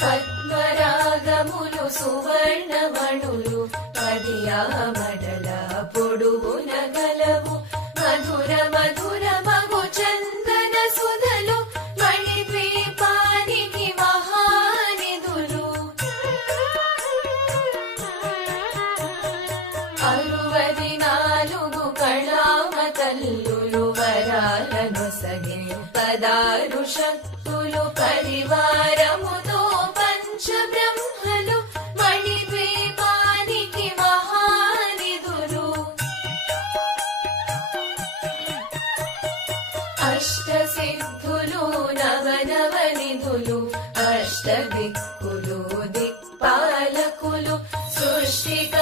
పద్మరాగములు సువర్ణమణులు పదియామడల పొడుగున గలవు మధుర మధుర మగు చందన సుధలు మణిద్వీపానికి మహానిధులు 64 కళామతల్లులు వరాలను సగే 16 శక్తులు పరివారముతో పంచబ్రహ్మలు మణిద్వీపానికి మహానిధులు అష్టసిద్ధులు నవనవనిధులు అష్టదిక్కులు దిక్పాలకులు సృష్టిక